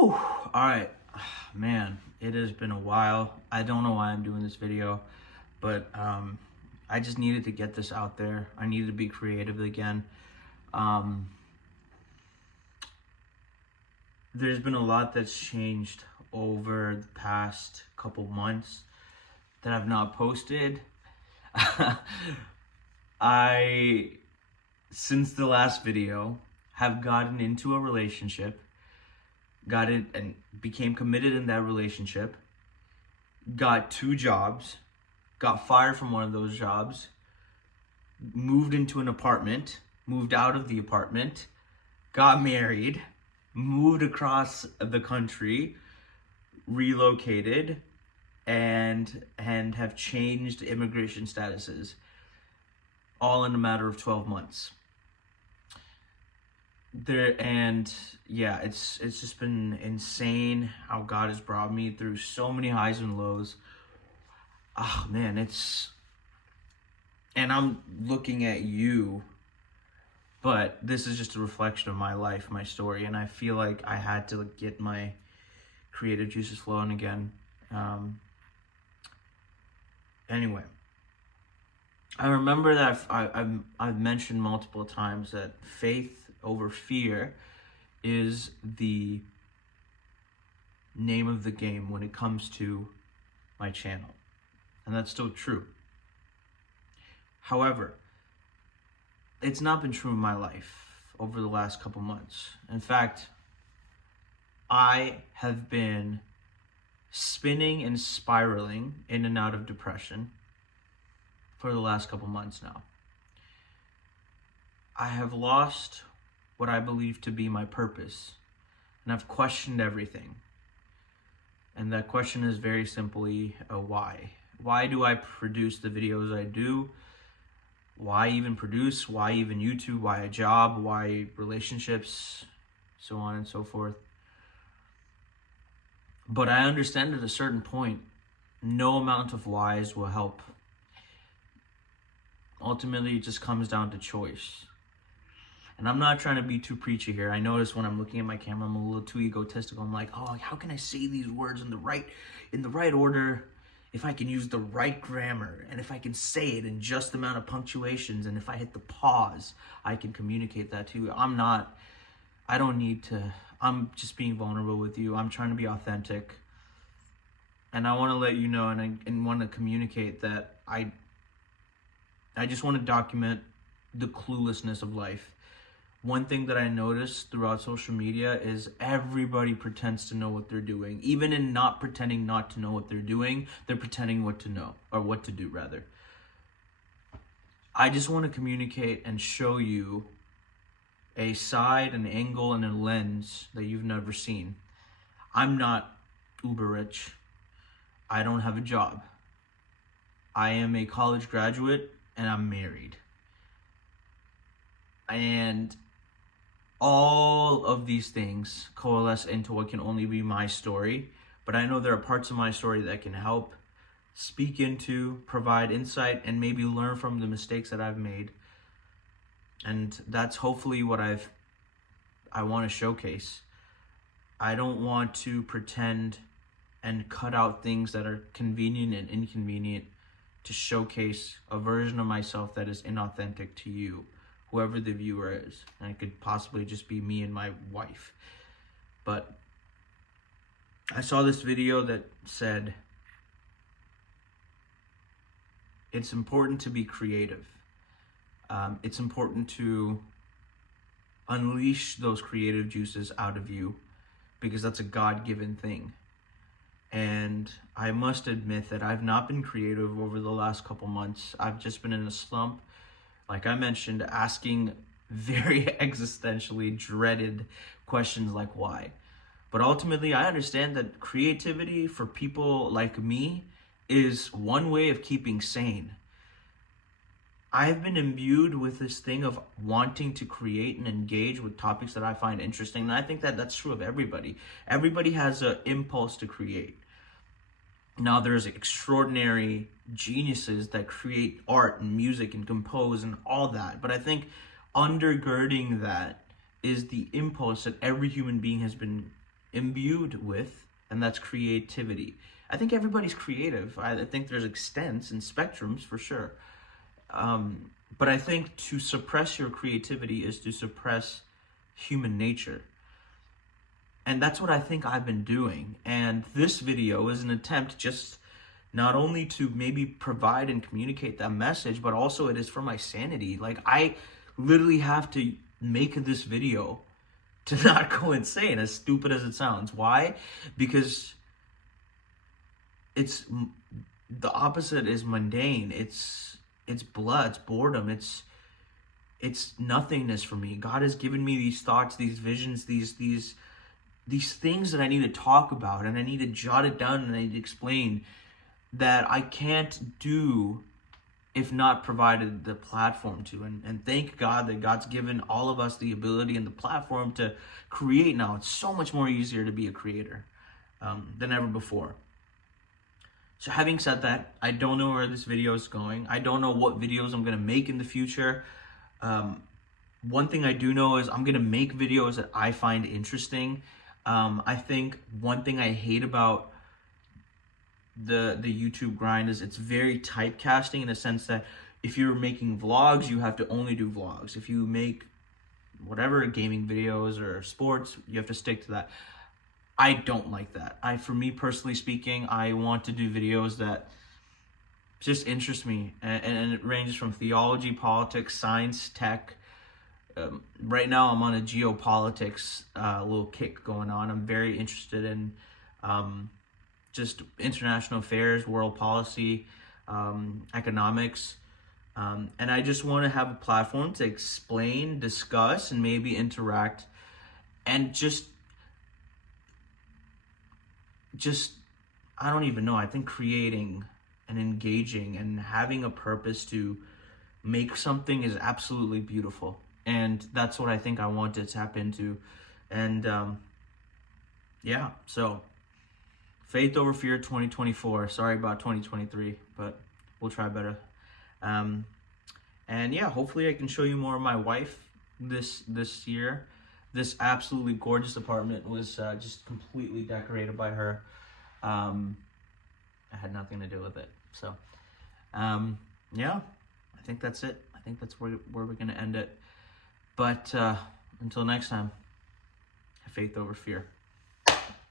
Whew. All right, man, it has been a while. I don't know why I'm doing this video, but I just needed to get this out there. I needed to be creative again. Um, there's been a lot that's changed over the past couple months that I've not posted. I, since the last video, have gotten into a relationship, got it and became committed in that relationship, got 2 jobs, got fired from one of those jobs, moved into an apartment, moved out of the apartment, got married, moved across the country, relocated, and have changed immigration statuses, all in a matter of 12 months. It's just been insane how God has brought me through so many highs and lows. Oh man, and I'm looking at you, but this is just a reflection of my life, my story, and I feel like I had to get my creative juices flowing again. Anyway, I remember that I've mentioned multiple times that faith over fear is the name of the game when it comes to my channel, and that's still true. However, it's not been true in my life over the last couple months. In fact, I have been spinning and spiraling in and out of depression for the last couple months now. I have lost what I believe to be my purpose, and I've questioned everything. And that question is very simply why. Why do I produce the videos I do? Why even produce? Why even YouTube? Why a job? Why relationships? So on and so forth. But I understand at a certain point, no amount of whys will help. Ultimately, it just comes down to choice. And I'm not trying to be too preachy here. I notice when I'm looking at my camera, I'm a little too egotistical. I'm like, oh, how can I say these words in the right order, if I can use the right grammar, and if I can say it in just the amount of punctuations, and if I hit the pause, I can communicate that to you. I'm just being vulnerable with you. I'm trying to be authentic. And I want to let you know and want to communicate that I just want to document the cluelessness of life. One thing that I noticed throughout social media is everybody pretends to know what they're doing. Even in not pretending not to know what they're doing, they're pretending what to know, or what to do rather. I just want to communicate and show you a side, an angle, and a lens that you've never seen. I'm not uber rich. I don't have a job. I am a college graduate and I'm married. And all of these things coalesce into what can only be my story, but I know there are parts of my story that can help speak into, provide insight, and maybe learn from the mistakes that I've made. And that's hopefully what I want to showcase. I don't want to pretend and cut out things that are convenient and inconvenient to showcase a version of myself that is inauthentic to you, whoever the viewer is. And it could possibly just be me and my wife. But I saw this video that said it's important to be creative. It's important to unleash those creative juices out of you, because that's a God-given thing. And I must admit that I've not been creative over the last couple months. I've just been in a slump. Like I mentioned, asking very existentially dreaded questions like why. But ultimately, I understand that creativity for people like me is one way of keeping sane. I've been imbued with this thing of wanting to create and engage with topics that I find interesting. And I think that that's true of everybody. Everybody has an impulse to create. Now, there's extraordinary geniuses that create art and music and compose and all that. But I think undergirding that is the impulse that every human being has been imbued with, and that's creativity. I think everybody's creative. I think there's extents and spectrums for sure. But I think to suppress your creativity is to suppress human nature. And that's what I think I've been doing. And this video is an attempt just not only to maybe provide and communicate that message, but also it is for my sanity. Like, I literally have to make this video to not go insane, as stupid as it sounds. Why? Because it's the opposite is mundane. It's blood, it's boredom, it's nothingness for me. God has given me these thoughts, these visions, these things that I need to talk about, and I need to jot it down, and I need to explain that I can't do if not provided the platform to. And thank God that God's given all of us the ability and the platform to create now. It's so much more easier to be a creator than ever before. So having said that, I don't know where this video is going. I don't know what videos I'm going to make in the future. One thing I do know is I'm going to make videos that I find interesting. I think one thing I hate about the YouTube grind is it's very typecasting, in a sense that if you're making vlogs, you have to only do vlogs. If you make whatever gaming videos or sports, you have to stick to that. I don't like that. For me personally speaking, I want to do videos that just interest me, and it ranges from theology, politics, science, tech. Right now I'm on a geopolitics little kick going on. I'm very interested in just international affairs, world policy, economics. And I just want to have a platform to explain, discuss, and maybe interact, and just I don't even know. I think creating and engaging and having a purpose to make something is absolutely beautiful. And that's what I think I want to tap into. And yeah, so faith over fear 2024. Sorry about 2023, but we'll try better. And yeah, hopefully I can show you more of my wife this year. This absolutely gorgeous apartment was just completely decorated by her. I had nothing to do with it. So yeah, I think that's it. I think that's where we're going to end it. But until next time, have faith over fear.